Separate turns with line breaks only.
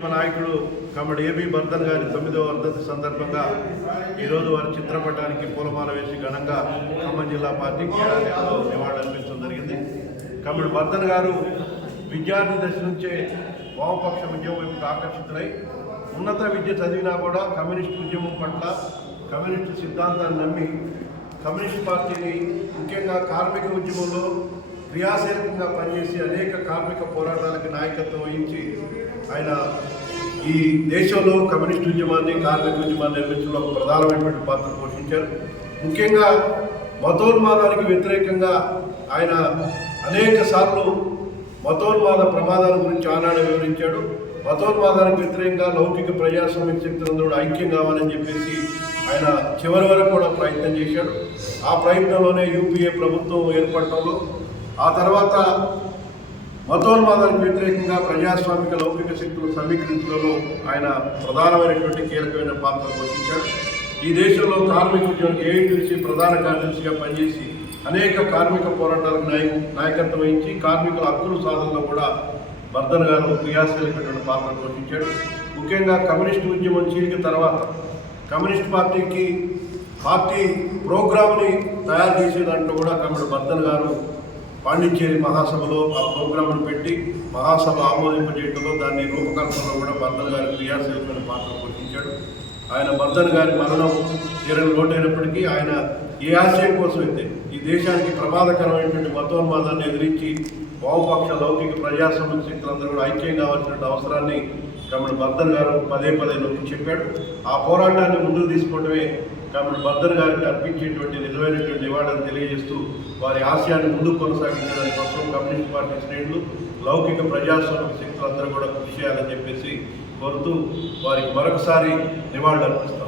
మా నాయకుడు కమడి ఏబి బర్ధన్ గారి తొమ్మిదవ వర్ధంతి సందర్భంగా ఈరోజు వారి చిత్రపటానికి పూలమాల వేసి ఘనంగా ఖమ్మం జిల్లా పార్టీ కార్యాలయంలో నివాళులర్పించడం జరిగింది. కమడి బర్ధన్ గారు విద్యార్థి దశ నుంచే వామపక్ష ఉద్యమం వైపు ఆకర్షితులై ఉన్నత విద్య చదివినా కూడా కమ్యూనిస్ట్ ఉద్యమం పట్ల కమ్యూనిస్టు సిద్ధాంతాన్ని నమ్మి కమ్యూనిస్ట్ పార్టీని ముఖ్యంగా కార్మిక ఉద్యమంలో క్రియాశీలకంగా పనిచేసి అనేక కార్మిక పోరాటాలకు నాయకత్వం వహించి ఆయన ఈ దేశంలో కమ్యూనిస్ట్ ఉద్యమాన్ని కార్మిక ఉద్యమాన్ని నిర్మించడంలో ఒక ప్రధానమైనటువంటి పాత్ర పోషించారు. ముఖ్యంగా మతోన్మాదానికి వ్యతిరేకంగా ఆయన అనేక సార్లు మతోన్మాద ప్రమాదాల గురించి ఆనాడు వివరించాడు. మతోన్మాదానికి వ్యతిరేకంగా లౌకిక ప్రజాస్వామ్య శక్తులందరూ ఐక్యం కావాలని చెప్పేసి ఆయన చివరి వరకు కూడా ప్రయత్నం చేశాడు. ఆ ప్రయత్నంలోనే యూపీఏ ప్రభుత్వం ఏర్పడటంలో ఆ తర్వాత మతోన్మాదానికి వ్యతిరేకంగా ప్రజాస్వామిక లౌకిక శక్తులు సమీకరించడంలో ఆయన ప్రధానమైనటువంటి కీలకమైన పాత్ర పోషించాడు ఈ దేశంలో కార్మిక ఉద్యోగం ఏఐటీసీ ప్రధాన కార్యదర్శిగా పనిచేసి అనేక కార్మిక పోరాటాలకు నాయకు నాయకత్వం వహించి కార్మికుల హక్కుల సాధనలో కూడా వర్ధన్ గారు క్రియాశీలకమైనటువంటి పాత్ర పోషించాడు ముఖ్యంగా కమ్యూనిస్ట్ ఉద్యమం చీలిక తర్వాత కమ్యూనిస్ట్ పార్టీకి పార్టీ ప్రోగ్రామ్ని తయారు చేసే దాంట్లో కూడా కమ్యూనిస్ట్ వర్ధన్ గారు పాండిచ్చేరి మహాసభలో ఆ ప్రోగ్రాంను పెట్టి మహాసభ ఆమోదింపజేయడంలో దాన్ని రూపకల్పనలో కూడా మర్దన్ గారి క్రియాశీలమైన పాత్ర పోషించాడు. ఆయన మర్దన్ గారి మరణం తీరని లోటైనప్పటికీ ఆయన ఏ ఆశయం కోసం అయితే ఈ దేశానికి ప్రమాదకరమైనటువంటి మతోన్మాదాన్ని ఎదిరించి వామపక్ష లౌకిక ప్రజాస్వామ్య శక్తులందరూ కూడా ఐక్యం కావాల్సిన అవసరాన్ని కమల్ బర్దన్ గారు పదే పదే నొక్కి చెప్పాడు. ఆ పోరాటాన్ని ముందుకు తీసుకోవడమే కమల్ బర్దన్ గారికి అర్పించేటువంటి నిజమైనటువంటి నివాళిని తెలియజేస్తూ వారి ఆశయాన్ని ముందుకు కొనసాగించడానికి కోసం కమ్యూనిస్ట్ పార్టీ శ్రేణులు లౌకిక ప్రజాస్వామ్య శక్తులందరూ కూడా కృషి చేయాలని చెప్పేసి కోరుతూ వారికి మరొకసారి నివాళులు అర్పిస్తాం.